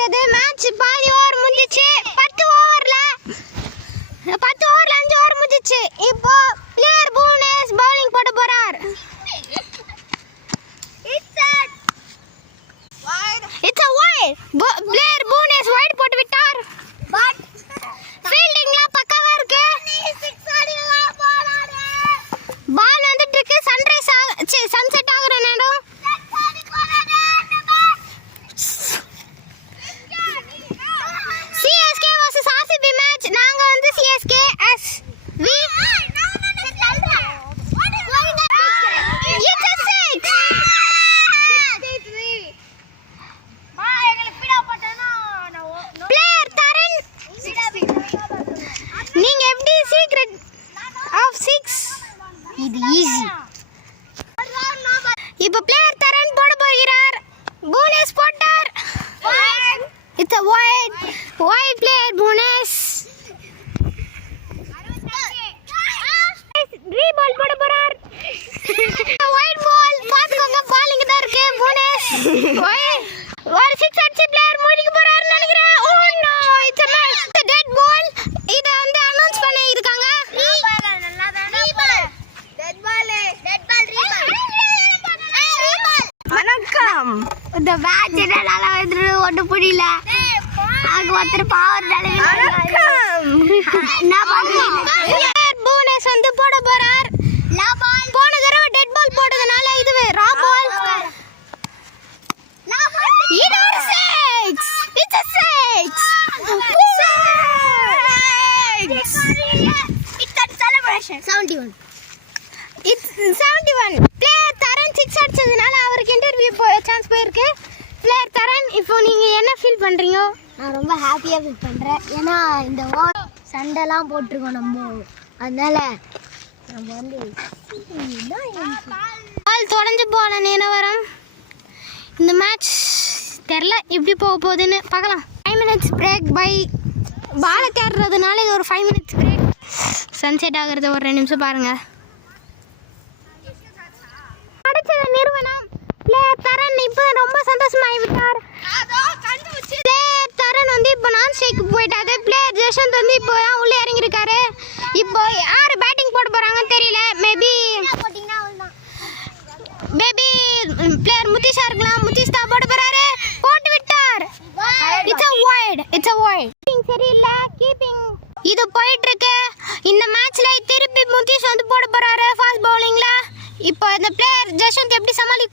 வருகிறது. மேட்ச் பாதி ஓவர் முடிஞ்சிச்சு. 10 ஓவர்ல 5 ஓவர் முடிஞ்சிச்சு. இப்போ பிளேயர் புவனேஷ் பவுலிங் போட போறார். It's a wide. Player Bhuvnesh wide போட்டு விட்டார். பட் ஃபீல்டிங்ல பக்காவா இருக்கு. பால் வந்துட்டு இருக்கு. சன்செட் ஆகுற நேரம். CSK vs RCB match. நாங்க வந்து CSK as we It's a six. Player தரன் நீங்க எப்படி சீக்ரெட் ஆஃப் 6 இது ஈஸி. இப்போ பிளேயர் தரன் போட போகிறார். புவனேஷ் போட்டார். It's a wide player Bhuvanesh. ரீபால் போட போறார். வைட் பால் பாத்துக்கோங்க. பால் இங்க தான் இருக்கு. புவனேஷ் ஒரு 6 அடிச்சு பிளேயர் முடிக்க போறாரு நினைக்கிறேன். Oh no it's a miss. Dead ball. இத வந்து அனௌன்ஸ் பண்ணி இருக்காங்க. வணக்கம். இந்த மேட்ச் என்னால வந்து ஒண்ணு புரியல. அங்க ஒருத்தர் பவர் புவனேஷ் வந்து போட போறார். போன தடவை டெட் பால் போட்டதுனால இதுவே ரா பால். இது ஒரு 6. It's a 6. It's a celebration. 71. It's 71. Player தரன் 6 அடிச்சதுனால அவருக்கு இன்டர்வியூ சான்ஸ் போயிருக்கு. பிளேயர் தரன், இப்போ நீங்க என்ன ஃபீல் பண்றீங்க? நான் ரொம்ப ஹாப்பியா ஃபீல் பண்றேன். ஏன்னா இந்த ஓவர் சண்டைலாம் போட்டிருக்கோம் நம்ம. அதனால நம்ம வந்து பால் தொடஞ்சு போன நிலவரம். இந்த மேட்ச் தெரியல எப்படி போக போகுதுன்னு பார்க்கலாம். 5 மினிட்ஸ் பிரேக் பை பாலை தேடுறதுனால இது ஒரு 5 மினிட்ஸ் பிரேக். சன்செட் ஆகிறது ஒரு 2 நிமிஷம் பாருங்க. அடிச்சத நிறுவனம் பிளேயர் தரன் இப்போ ரொம்ப சந்தோஷமாகிவிட்டார். பிளேயர் தரன் வந்து இப்போ நான் ஸ்ட்ரைக்கு போயிட்டாரு. பிளேயர் ஜெஷந்த் வந்து இப்போ தான் உள்ளே இறங்கியிருக்காரு. இப்போ யார் பேட்டிங் போட போகிறாங்கன்னு தெரியல. மேபி பிளேயர் முத்திஷா இருக்கலாம். முத்திஷ் தான் போட போறாரு. போட்டு விட்டார். It's a wide. சரியில்லை. கீப்பிங் இது போயிட்டு இருக்கு. இந்த மேட்ச்ல திருப்பி முத்திஷ் வந்து போட போறாரு ஃபாஸ்ட் பவுலிங்ல. இப்போ இந்த பிளேயர் ஜெஷந்த் எப்படி சமாளிக்க